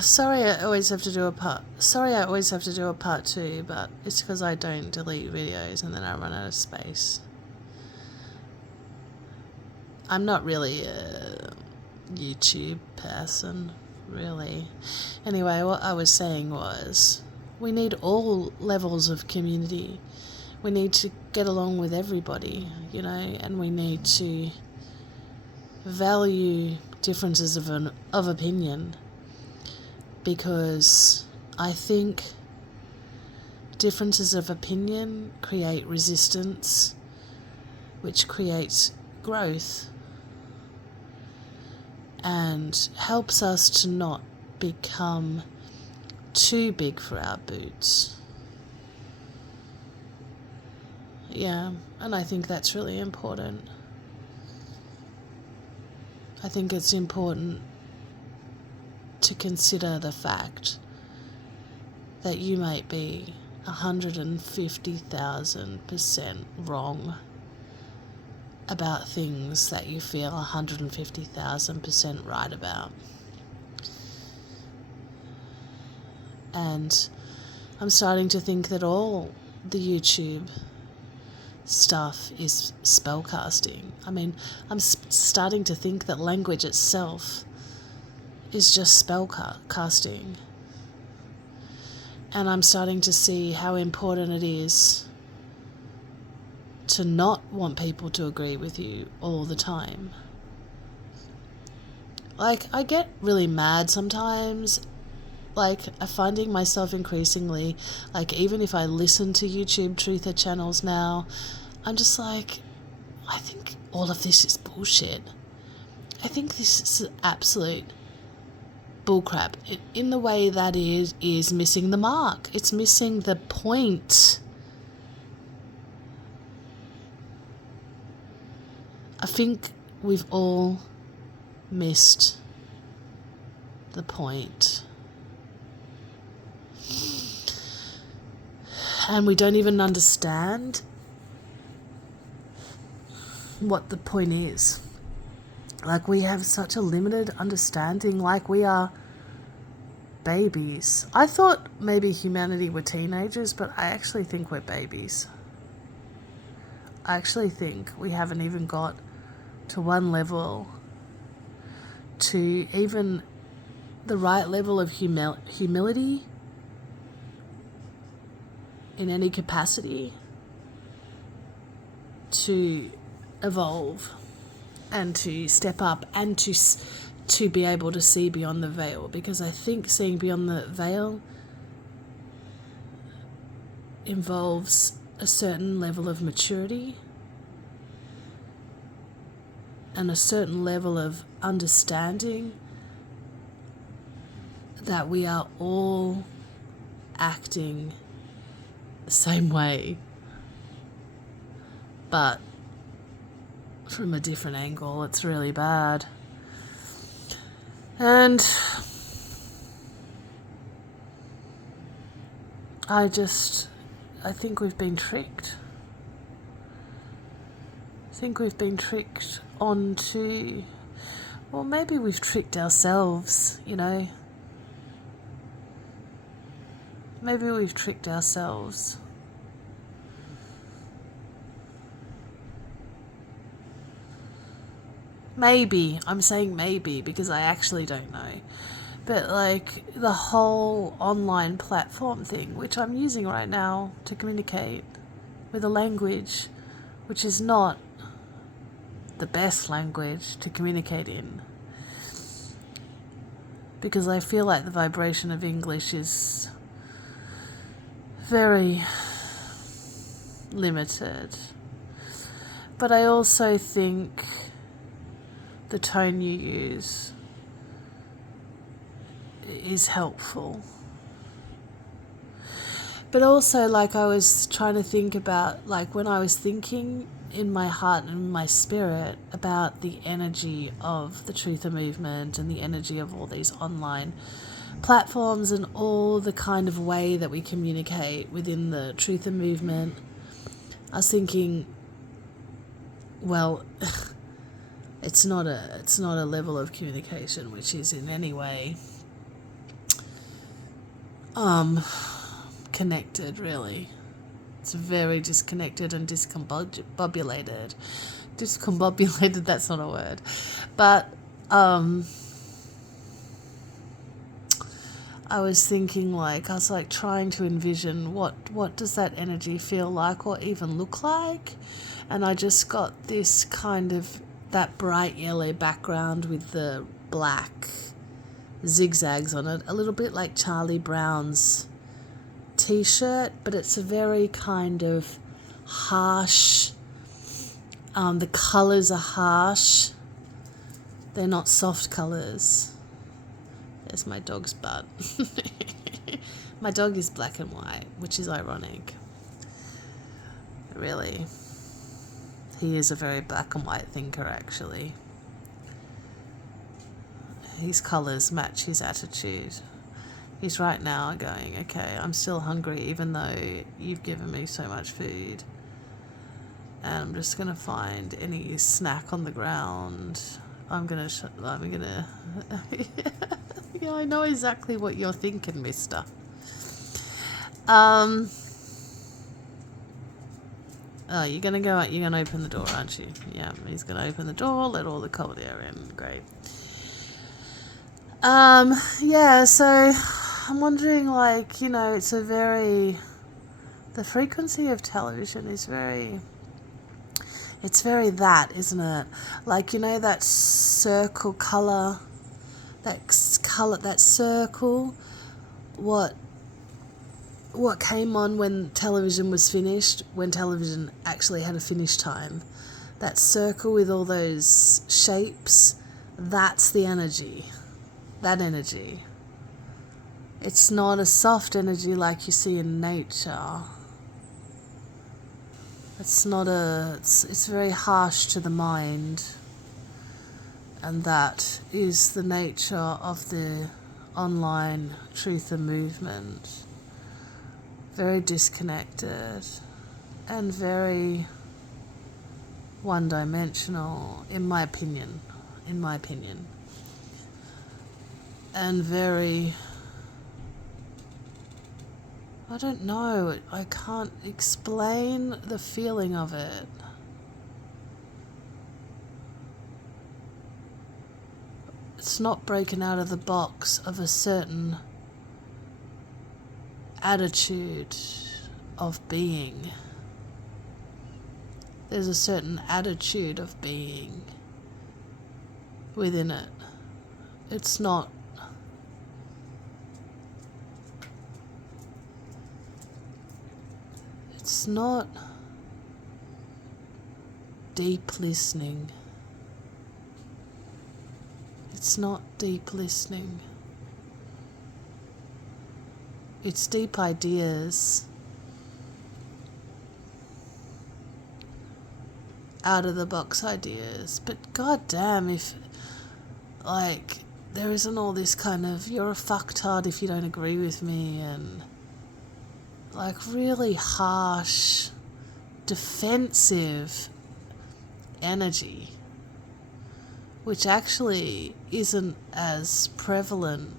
Sorry, I always have to do a part two, but it's because I don't delete videos and then I run out of space. I'm not really a YouTube person, really. Anyway, what I was saying was, we need all levels of community. We need to get along with everybody, and we need to value differences of opinion, because I think differences of opinion create resistance, which creates growth and helps us to not become too big for our boots. Yeah, and I think that's really important. I think it's important to consider the fact that you might be 150,000% wrong about things that you feel 150,000% right about. And I'm starting to think that all the YouTube stuff is spellcasting. I mean, I'm starting to think that language itself is just spellcasting. And I'm starting to see how important it is to not want people to agree with you all the time. Like, I get really mad sometimes. Like, I'm finding myself increasingly, like, even if I listen to YouTube truther channels now, I'm just like, I think all of this is bullshit. I think this is absolute bullcrap in the way that it is missing the mark. It's missing the point. I think we've all missed the point. And we don't even understand what the point is. Like, we have such a limited understanding, like we are babies. I thought maybe humanity were teenagers, but I actually think we're babies. I actually think we haven't even got to one level, to even the right level of humility in any capacity to evolve and to step up and to be able to see beyond the veil. Because I think seeing beyond the veil involves a certain level of maturity and a certain level of understanding that we are all acting the same way, but from a different angle. It's really bad. And I think we've been tricked. I think we've been tricked onto, well, maybe we've tricked ourselves, Maybe we've tricked ourselves. Maybe. I'm saying maybe because I actually don't know. But like the whole online platform thing, which I'm using right now to communicate with a language which is not the best language to communicate in. Because I feel like the vibration of English is very limited. But I also think the tone you use is helpful. But also, like, I was trying to think about, like, when I was thinking in my heart and my spirit about the energy of the Truther movement and the energy of all these online platforms and all the kind of way that we communicate within the Truther movement, I was thinking, well, it's not a level of communication which is in any way connected, really. It's very disconnected and discombobulated. Discombobulated, that's not a word. But I was thinking, like, I was like trying to envision what does that energy feel like or even look like? And I just got this kind of that bright yellow background with the black zigzags on it, a little bit like Charlie Brown's t-shirt, but it's a very kind of harsh, the colours are harsh, they're not soft colours. There's my dog's butt. My dog is black and white, which is ironic. Really. He is a very black and white thinker, actually. His colours match his attitude. He's right now going, okay, I'm still hungry even though you've given me so much food. And I'm just going to find any snack on the ground. Yeah, I know exactly what you're thinking, mister. Oh, you're going to go out, you're going to open the door, aren't you? Yeah, he's going to open the door, let all the cold air in. Great. Yeah, so I'm wondering, like, it's the frequency of television is it's very that, isn't it? Like, that circle colour, that circle, what came on when television was finished, when television actually had a finish time, that circle with all those shapes, that's the energy. That energy. It's not a soft energy like you see in nature. It's very harsh to the mind. And that is the nature of the online truther movement. Very disconnected and very one-dimensional, in my opinion. And very, I don't know, I can't explain the feeling of it. It's not breaking out of the box of a certain attitude of being. There's a certain attitude of being within it. It's not deep listening. It's not deep listening. It's deep ideas. Out of the box ideas. But goddamn, if, like, there isn't all this kind of, you're a fucktard if you don't agree with me, and, like, really harsh, defensive energy, which actually isn't as prevalent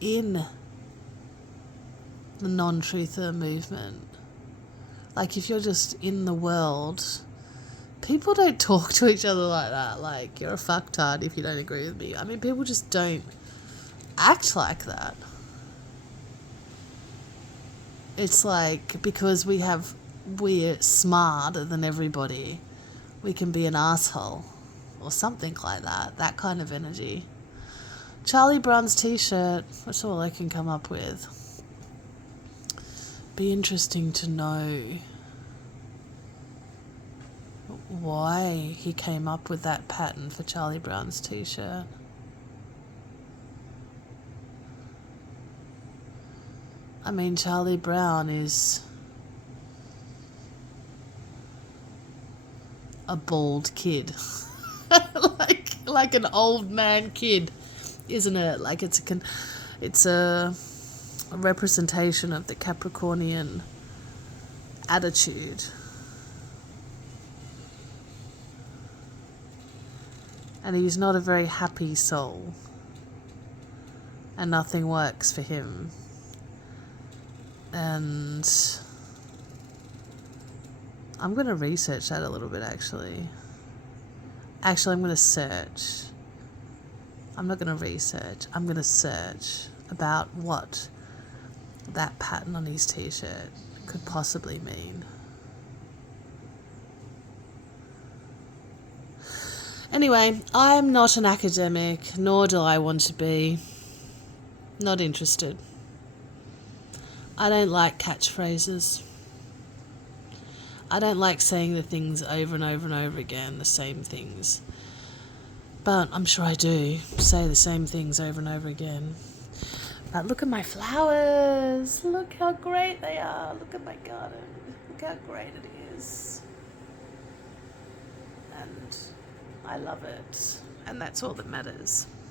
in the non-truther movement. Like, if you're just in the world, people don't talk to each other like that. Like, you're a fucktard if you don't agree with me. I mean, people just don't act like that. It's like, because we're smarter than everybody, we can be an asshole or something like that. That kind of energy. Charlie Brown's t-shirt, that's all I can come up with. Be interesting to know why he came up with that pattern for Charlie Brown's t-shirt. I mean, Charlie Brown is a bald kid. like an old man kid, isn't it? Like, it's a representation of the Capricornian attitude. And he's not a very happy soul. and nothing works for him. And I'm going to research that a little bit, actually. I'm going to search. I'm not going to research. I'm going to search about what that pattern on his t-shirt could possibly mean. Anyway, I'm not an academic, nor do I want to be. Not interested. I don't like catchphrases. I don't like saying the things over and over and over again, the same things. But I'm sure I do say the same things over and over again. But look at my flowers. Look how great they are. Look at my garden. Look how great it is. And I love it. And that's all that matters.